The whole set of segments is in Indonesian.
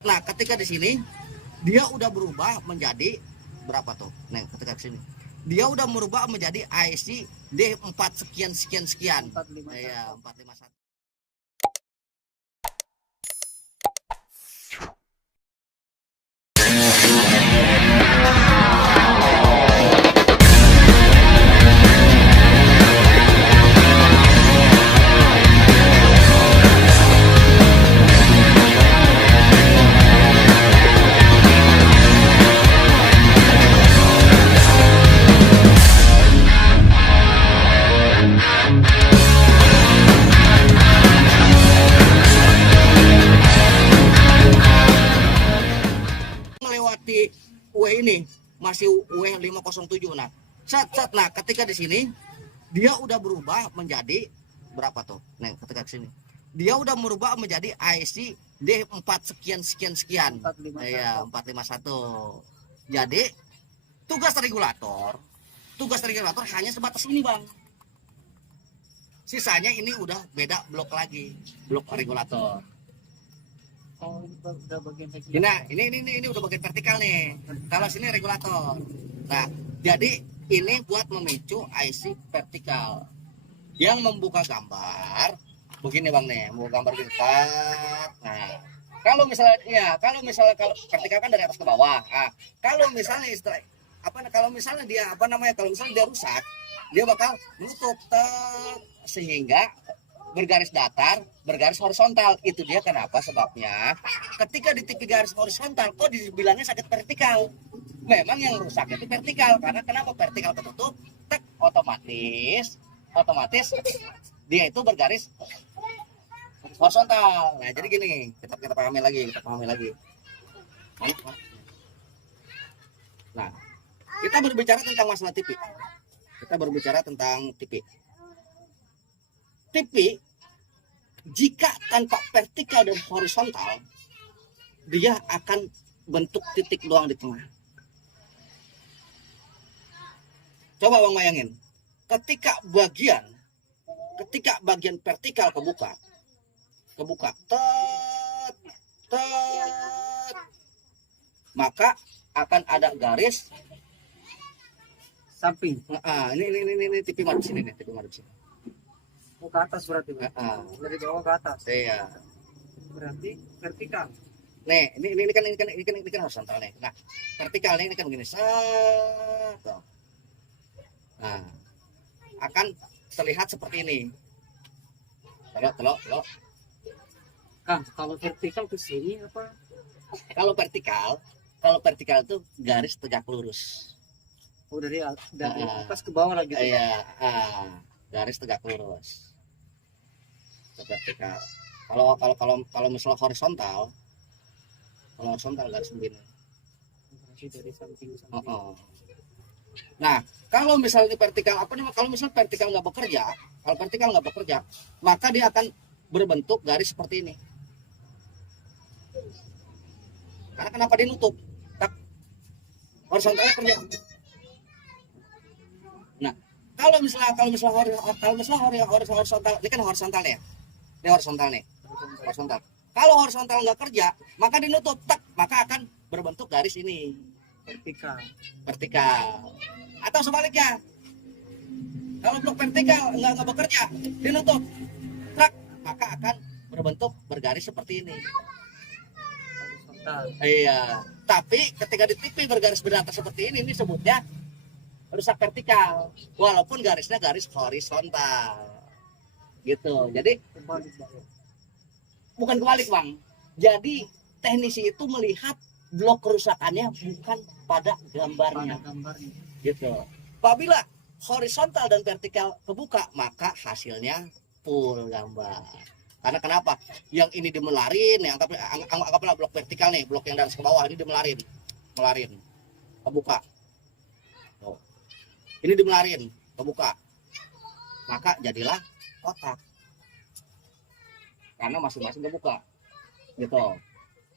Nah, ketika di sini dia udah berubah menjadi berapa tuh? Nah, ketika di sini dia udah merubah menjadi IC D4 sekian sekian sekian. 451. Iya, 451. Melewati UE ini masih UE 507. Nah, nah ketika di sini dia udah berubah menjadi berapa tuh? Nah, ketika di sini dia udah merubah menjadi IC D4 sekian sekian sekian. 451. Iya, 451. Jadi tugas regulator hanya sebatas ini, Bang. Sisanya ini udah beda blok lagi, blok regulator. Oh, udah bagian Nah, ini udah bagian vertikal nih. Kalau sini regulator. Nah, jadi ini buat memicu IC vertikal yang membuka gambar begini, Bang nih. Membuka gambar begini. Nah, kalau vertikal kan dari atas ke bawah. Nah, kalau misalnya kalau misalnya dia rusak, dia bakal menutup sehingga bergaris datar, bergaris horizontal. Itu dia kenapa sebabnya ketika di TV garis horizontal kok dibilangnya sakit vertikal. Memang yang rusak itu vertikal, karena kenapa vertikal ketutup, otomatis dia itu bergaris horizontal. Nah, jadi gini, kita pahami lagi. Nah, kita berbicara tentang masalah TV. TV jika tanpa vertikal dan horizontal, dia akan bentuk titik doang di tengah. Coba Bang bayangin, ketika bagian vertikal kebuka, maka akan ada garis samping. Ini TV madep sini nih, Oh, ke atas berarti, Bang. Dari bawah ke atas. Iya. Berarti vertikal. Nih, ini kan horizontal nih. Nah, vertikal ini kan begini. Nah, akan terlihat seperti ini. Telok. Kang, kalau vertikal ke sini apa? Kalau vertikal itu garis tegak lurus. Oh, dari atas ke bawah lagi. Iya, garis tegak lurus. Vertikal. Kalau misalnya horizontal, garis begini. Dari samping. Nah, kalau misalnya vertikal kalau misalnya vertikal nggak bekerja, maka dia akan berbentuk garis seperti ini. Karena kenapa dia nutup? Horizontalnya kerja. Nah, kalau misalnya horizontal, ini kan horizontal ya. Ini horizontal nih. Kalau horizontal nggak kerja, maka dinutup, maka akan berbentuk garis ini. Vertikal. Atau sebaliknya, kalau blok vertikal nggak bekerja, dinutup, maka akan berbentuk bergaris seperti ini. Iya. Tapi ketika di TV bergaris berdatar seperti ini disebutnya rusak vertikal, walaupun garisnya garis horizontal. Gitu. Jadi bukan kebalik, Bang. Jadi teknisi itu melihat blok kerusakannya bukan pada gambarnya. Gitu. Apabila horizontal dan vertikal kebuka, maka hasilnya full gambar. Karena kenapa? Yang ini dimelarin, anggaplah blok vertikal nih, blok yang dari ke bawah ini dimelarin, kebuka. Oh. Ini dimelarin, kebuka. Maka jadilah kotak. Karena masing-masing kebuka. Gitu.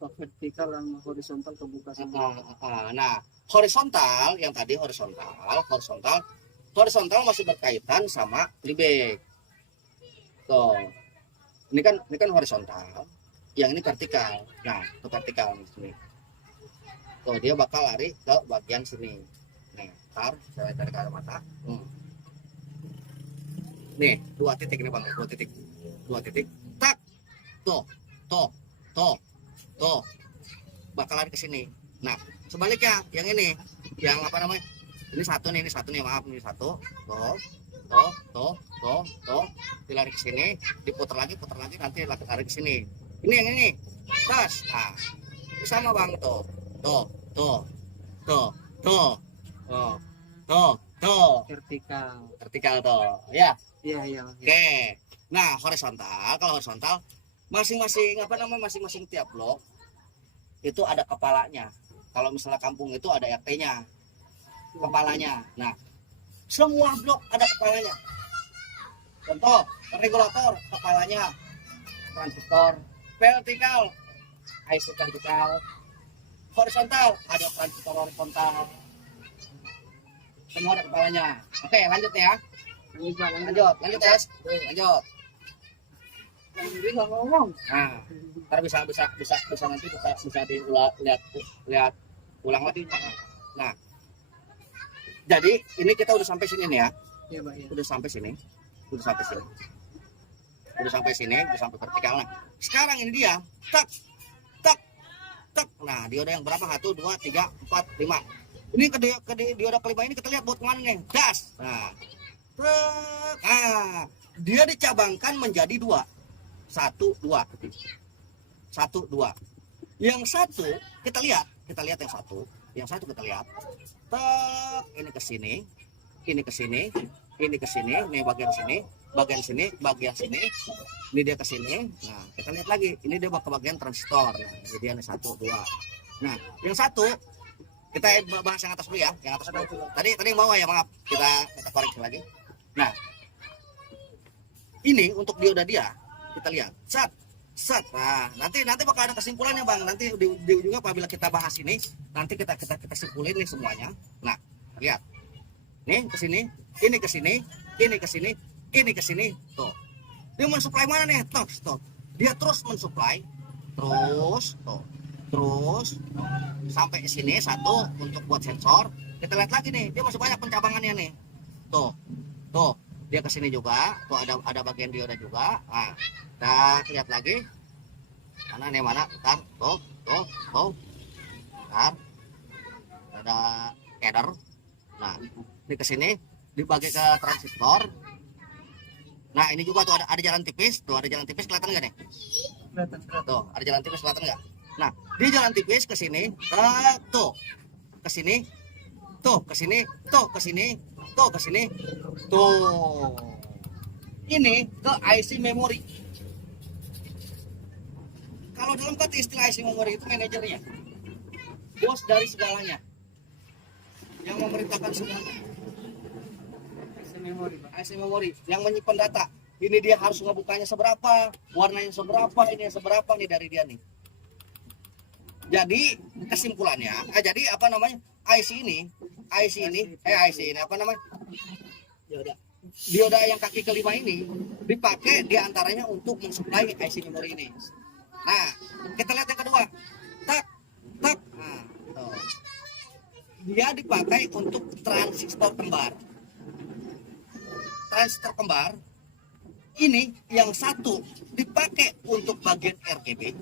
Vertikal dan horizontal kebuka semua. Nah, horizontal yang tadi horizontal masih berkaitan sama libek. Tuh. Ini kan horizontal. yang ini vertikal. Nah, itu vertikal di sini. Tuh, dia bakal lari ke bagian sini. Nih, ntar saya tarik ke arah mata. Nih, 2 titik nih bang, 2 titik, 2 titik, tak, tuh, tuh, tuh, tuh, bakal lari ke sini. Nah, sebaliknya, yang ini, yang apa namanya? Ini satu nih, maaf, ini satu, tuh, tuh, tuh, tuh, tuh, dilari ke sini, diputar lagi, nanti lari ke sini. Ini yang ini, tas, nah, ini sama bang, tuh, tuh, tuh, tuh, tuh, tuh, tuh, tuh, vertikal tuh, ya. Iya, iya. Oke. Nah, horizontal, kalau horizontal masing-masing apa namanya? Masing-masing tiap blok itu ada kepalanya. Kalau misalnya kampung itu ada RT-nya. Kepalanya. Nah, semua blok ada kepalanya. Contoh, regulator kepalanya transistor, vertikal IC vertikal, horizontal ada transistor horizontal. Semua ada kepalanya. Oke, lanjut ya. Lanjut tes, lanjut. Jadi nggak ngomong. Nah, ntar bisa nanti bisa lihat ulang lagi. Nah, jadi ini kita udah sampai sini nih ya. Iya, Pak, ya. Udah sampai sini, udah sampai vertikal. Nah, sekarang ini dia, tak, tak, tak. Nah, dioda yang berapa? 1, 2, 3, 4, 5. Ini dioda kelima ini kita lihat buat kemana nih? Das. Nah, dia dicabangkan menjadi 2. 1, 2. 1, 2. Yang satu kita lihat yang satu. Yang satu kita lihat. Tek, ini ke sini. Ini ke sini. Ini ke sini. Nih bagian sini. Bagian sini. Bagian sini. Ini dia ke sini. Nah, kita lihat lagi. Ini dia ke bagian transistor. Nah, ini dia nih 1, 2. Nah, yang satu kita bahas yang atas dulu ya. Yang atas dulu. Tadi yang bawah ya, maaf. Kita koreksi lagi. Nah, ini untuk dioda dia kita lihat set. Nah, nanti bakal ada kesimpulannya bang. Nanti di ujungnya apabila kita bahas ini, nanti kita simpulin nih semuanya. Nah, lihat, nih ke sini, ini ke sini, ini ke sini, ini ke sini. Tuh, dia mensuplai mana nih? Tuh, dia terus mensuplai, terus sampai sini satu untuk buat sensor. Kita lihat lagi nih, dia masih banyak pencabangannya nih. Tuh, dia ke sini juga. Tuh ada bagian dioda juga. Nah, kita lihat lagi. Mana? Bentar. Tuh. Bentar. Ada header. Nah, ini ke sini dibagi ke transistor. Nah, ini juga tuh ada jalan tipis. Tuh, ada jalan tipis kelihatan enggak nih? Tuh, ada jalan tipis kelihatan enggak? Nah, di jalan tipis ke sini, tuh. Ke sini. Tuh, ke sini, ke sini, ke sini. Tuh. Ini ke IC memori. Kalau dalam kata istilah IC memori itu manajernya. Bos dari segalanya. Yang memerintahkan segalanya. IC memori yang menyimpan data. Ini dia harus ngebukanya seberapa, warnanya seberapa, ini seberapa nih dari dia nih. Jadi kesimpulannya, jadi apa namanya? IC ini apa namanya? Dioda yang kaki kelima ini dipakai diantaranya untuk mensuplai IC memori ini. Nah, kita lihat yang kedua. Tak. Nah, tuh. Dia dipakai untuk transistor kembar. Transistor kembar ini yang satu dipakai untuk bagian RGB.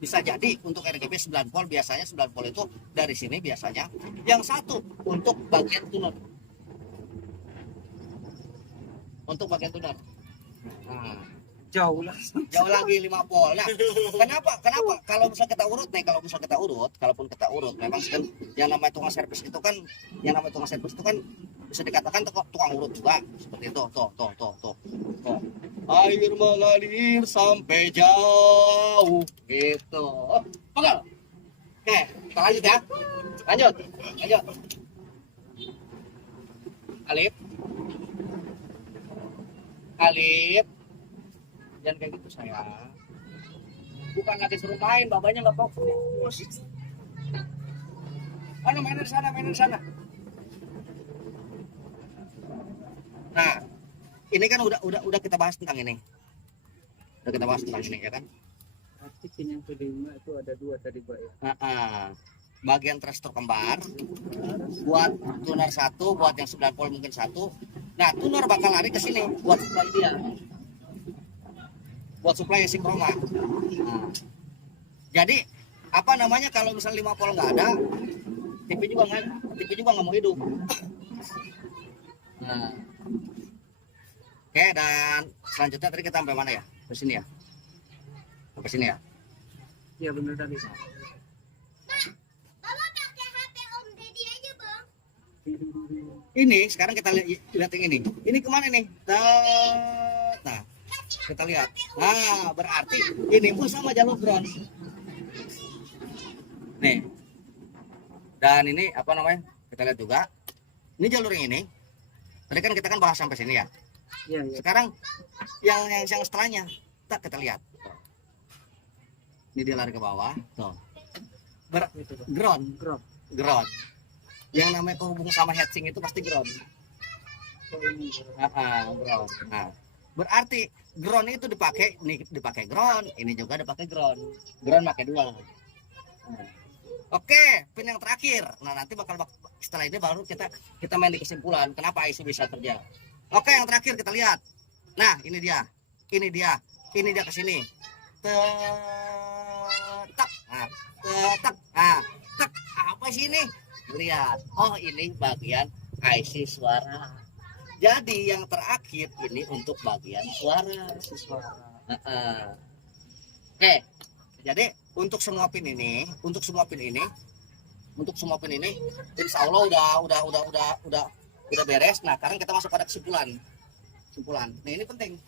Bisa jadi untuk RGB 9 volt, biasanya 9 volt itu dari sini biasanya. Yang satu untuk bagian tuner. Untuk bagian tuner. Nah, jauh lagi 5 volt. Nah, kenapa kalau misalnya kita urut nih, kalaupun kita urut memang kan yang namanya tukang servis itu kan bisa dikatakan tukang urut juga seperti itu. Tuh. Air mengalir sampai jauh gitu. Pegal. Oke, kita lanjut ya. Lanjut. Alif. Jangan kayak gitu sayang. Bukan lagi suruh main, babanya nggak fokus. Main di sana. Nah, ini kan udah kita bahas tentang ini. Ya kan? Berarti pin yang kelima itu ada 2 tadi Pak ya. Bagian transistor kembar buat tuner 1, buat yang 9 volt mungkin 1. Nah, tuner bakal lari ke sini buat supply dia. Buat supply sinkroma. Nah, jadi apa namanya kalau misalnya 5 volt nggak ada, TV juga nggak mau hidup. Nah. Oke, dan selanjutnya tadi kita sampai mana ya? Ke sini ya? Sampai sini ya? Iya benar tadi. Ini sekarang kita lihat yang ini. Ini kemana nih? Nah, kita lihat. Nah, berarti ini pun sama jalur ground. Nih. Dan ini apa namanya? Kita lihat juga. Ini jalur yang ini. Tadi kan kita kan bahas sampai sini ya. Iya, iya. Sekarang yang setelahnya, kita lihat. Ini dia lari ke bawah, tuh. Itu Pak. Ground. Ground. Yang namanya kehubungan sama heatsink itu pasti ground. Oh, ini Ground. Nah, berarti ground itu dipakai, ini dipakai ground, ini juga dipakai ground. Ground pakai 2. Nah. Oke, pin yang terakhir. Nah, nanti setelah ini baru kita main di kesimpulan kenapa IC bisa kerja. Oke, yang terakhir kita lihat. Nah, ini dia ke sini. Tetak. Nah, tetak. Nah, tek. Apa sih ini? Lihat. Oh, ini bagian IC suara. Jadi yang terakhir ini untuk bagian suara. Oke. Jadi untuk semua pin ini, insya Allah udah beres. Nah, sekarang kita masuk pada kesimpulan. Nah, ini penting.